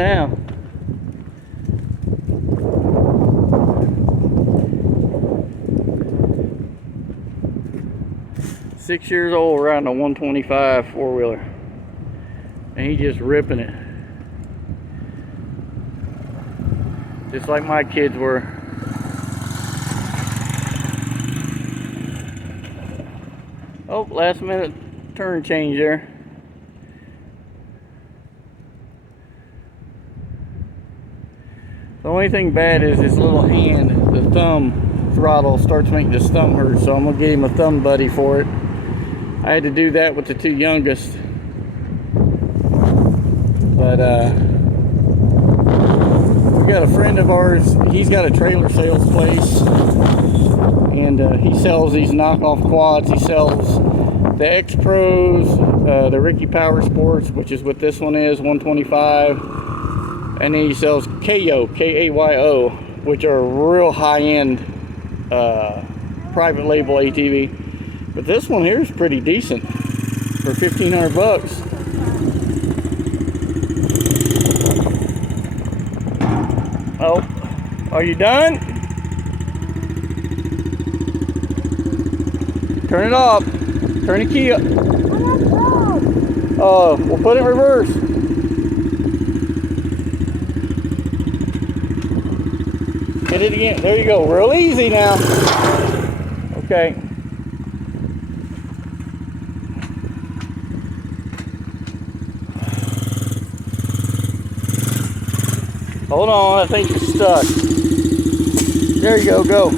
now. Six years old riding a 125 four-wheeler. And he's just ripping it. Just like my kids were. Oh, last minute turn change there. The only thing bad is this little hand, the thumb throttle starts making his thumb hurt, so I'm gonna give him a thumb buddy for it. I had to do that with the two youngest. But we got a friend of ours, he's got a trailer sales place, and he sells these knockoff quads. He sells the X Pros, the Ricky Power Sports, which is what this one is, 125, and then he sells KAYO, K-A-Y-O, which are real high-end private label ATV. But this one here is pretty decent for 1,500 bucks. Oh, are you done? Turn it off. Turn the key up. Oh, we'll put it in reverse. Hit it again. There you go. Real easy now. Okay. Hold on, I think you're stuck. There you go, go.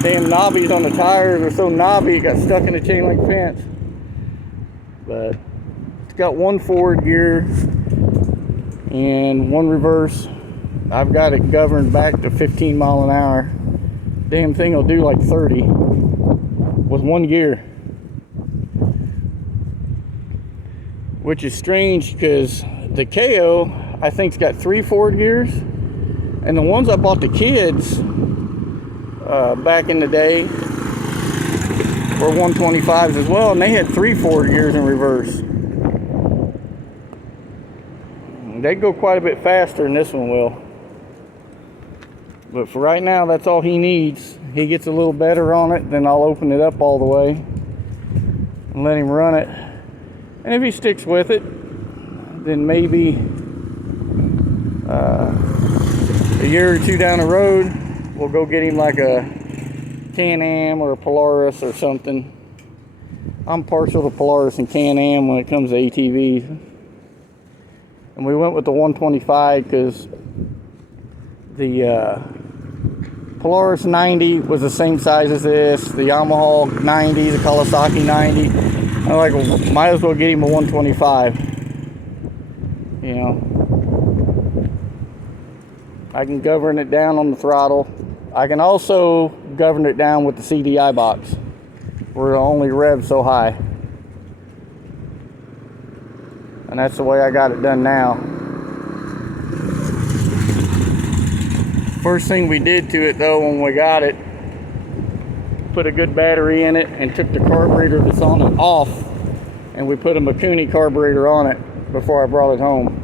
Damn knobbies on the tires are so knobby, it got stuck in the chain link fence. But it's got one forward gear and one reverse. I've got it governed back to 15 mile an hour. Damn thing will do like 30 with one gear. Which is strange because the KAYO, I think, has got 3 forward gears, and the ones I bought the kids back in the day were 125s as well, and they had 3 forward gears in reverse. They go quite a bit faster than this one will. But for right now, that's all he needs. He gets a little better on it, then I'll open it up all the way and let him run it. And if he sticks with it, then maybe a year or two down the road, we'll go get him like a Can-Am or a Polaris or something. I'm partial to Polaris and Can-Am when it comes to ATVs. And we went with the 125 because the Polaris 90 was the same size as this, the Yamaha 90, the Kawasaki 90. I'm like, well, might as well get him a 125. You know, I can govern it down on the throttle. I can also govern it down with the CDI box, where it only revs so high. And that's the way I got it done now. First thing we did to it though when we got it, put a good battery in it and took the carburetor that's on it off, and we put a Mikuni carburetor on it before I brought it home.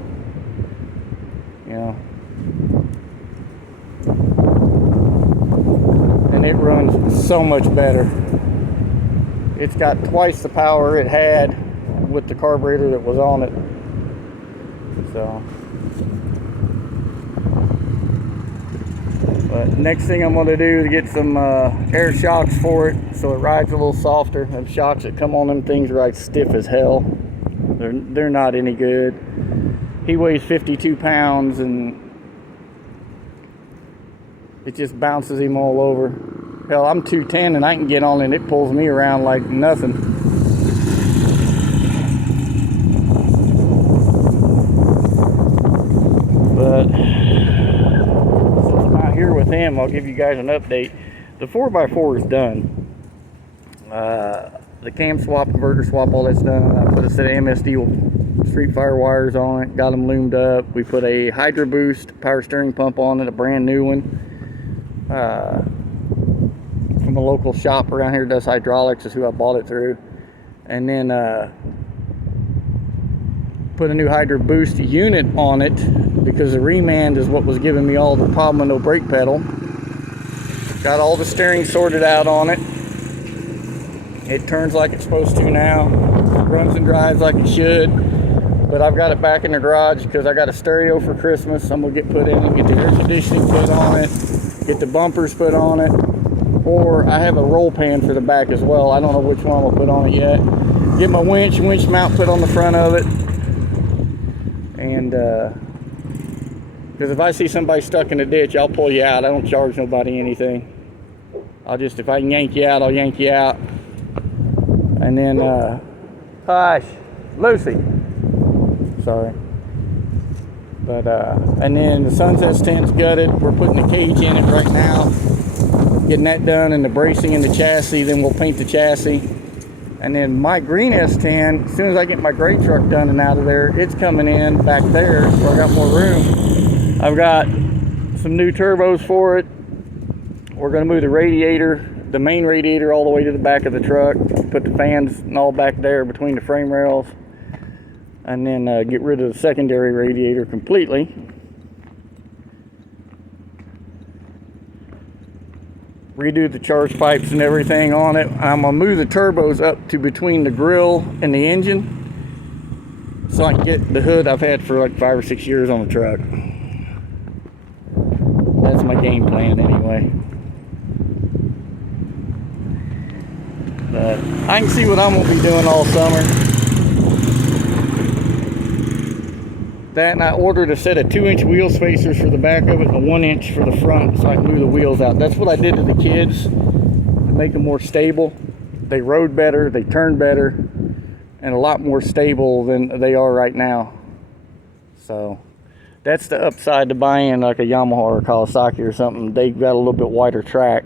You know, and it runs so much better. It's got twice the power it had with the carburetor that was on it. So, but next thing I'm going to do is get some air shocks for it so it rides a little softer. Them shocks that come on them things ride stiff as hell. They're not any good. He weighs 52 pounds and it just bounces him all over. Hell, I'm 210 and I can get on it and it pulls me around like nothing. But since I'm out here with him, I'll give you guys an update. The 4x4 is done. The cam swap, converter swap, all that's done. I put a set of MSD Street Fire wires on it, got them loomed up. We put a Hydro Boost power steering pump on it, a brand new one. From a local shop around here, does hydraulics, is who I bought it through. And then put a new Hydra Boost unit on it because the remand is what was giving me all the problem with no brake pedal. Got all the steering sorted out on it. It turns like it's supposed to now. Runs and drives like it should. But I've got it back in the garage because I got a stereo for Christmas. I'm gonna get put in and get the air conditioning put on it, get the bumpers put on it, or I have a roll pan for the back as well. I don't know which one I'll put on it yet. Get my winch mount put on the front of it. And because if I see somebody stuck in a ditch, I'll pull you out. I don't charge nobody anything. I'll just, if I can yank you out, I'll yank you out. And then, hush, Lucy. Sorry. But, and then the Sunset tent's gutted. We're putting the cage in it right now. Getting that done, and the bracing in the chassis. Then we'll paint the chassis. And then my green S10, as soon as I get my gray truck done and out of there, it's coming in back there, so I got more room. I've got some new turbos for it. We're gonna move the radiator, the main radiator, all the way to the back of the truck. Put the fans and all back there between the frame rails. And then get rid of the secondary radiator completely. Redo the charge pipes and everything on it. I'm gonna move the turbos up to between the grill and the engine so I can get the hood I've had for like 5 or 6 years on the truck. That's my game plan anyway. But I can see what I'm gonna be doing all summer. That, and I ordered a set of 2-inch wheel spacers for the back of it and a 1-inch for the front so I can move the wheels out. That's what I did to the kids to make them more stable. They rode better, they turned better, and a lot more stable than they are right now. So that's the upside to buying like a Yamaha or a Kawasaki or something. They got a little bit wider track.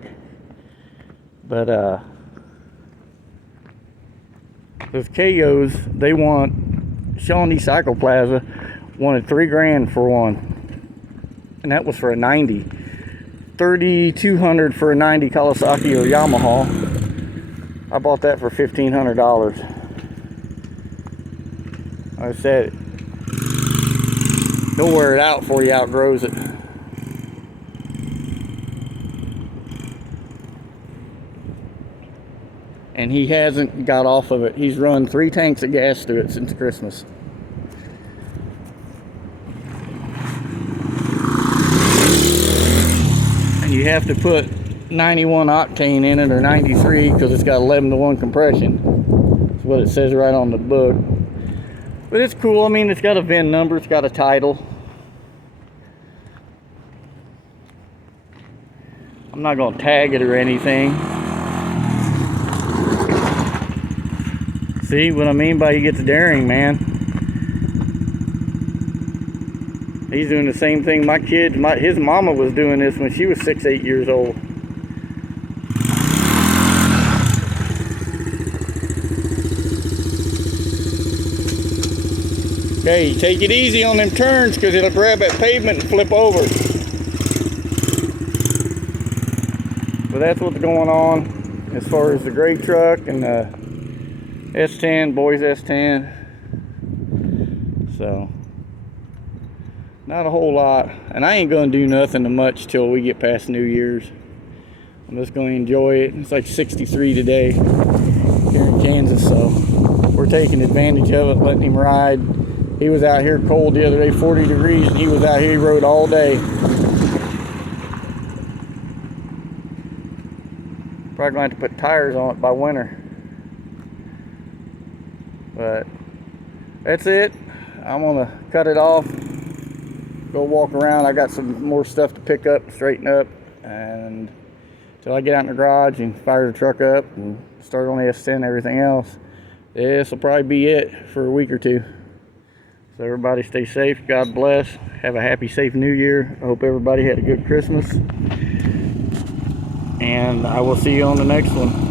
But those KOs, they want, Shawnee Cycle Plaza wanted $3 grand for one, and that was for a 90. $3,200 for a 90 Kawasaki or Yamaha. I bought that for $1,500. Like I said, he'll wear it out before he outgrows it. And he hasn't got off of it. He's run 3 tanks of gas through it since Christmas. You have to put 91 octane in it, or 93, because it's got 11-to-1 compression. That's what it says right on the book. But it's cool. I mean, it's got a VIN number, it's got a title. I'm not going to tag it or anything. See what I mean by he gets daring, man. He's doing the same thing my kids, his mama was doing this when she was 6, 8 years old. Okay, take it easy on them turns because it'll grab that pavement and flip over. But that's what's going on as far as the gray truck and the S10, boys S10. So not a whole lot, and I ain't gonna do nothing much till we get past New Year's. I'm just gonna enjoy it. It's like 63 today here in Kansas, so we're taking advantage of it, letting him ride. He was out here cold the other day, 40 degrees, and he was out here, he rode all day. Probably gonna have to put tires on it by winter. But that's it. I'm gonna cut it off, go walk around. I got some more stuff to pick up, straighten up, and until I get out in the garage and fire the truck up and start on the S10 and everything else, this will probably be it for a week or two. So everybody stay safe, God bless, have a happy, safe New Year. I hope everybody had a good Christmas, and I will see you on the next one.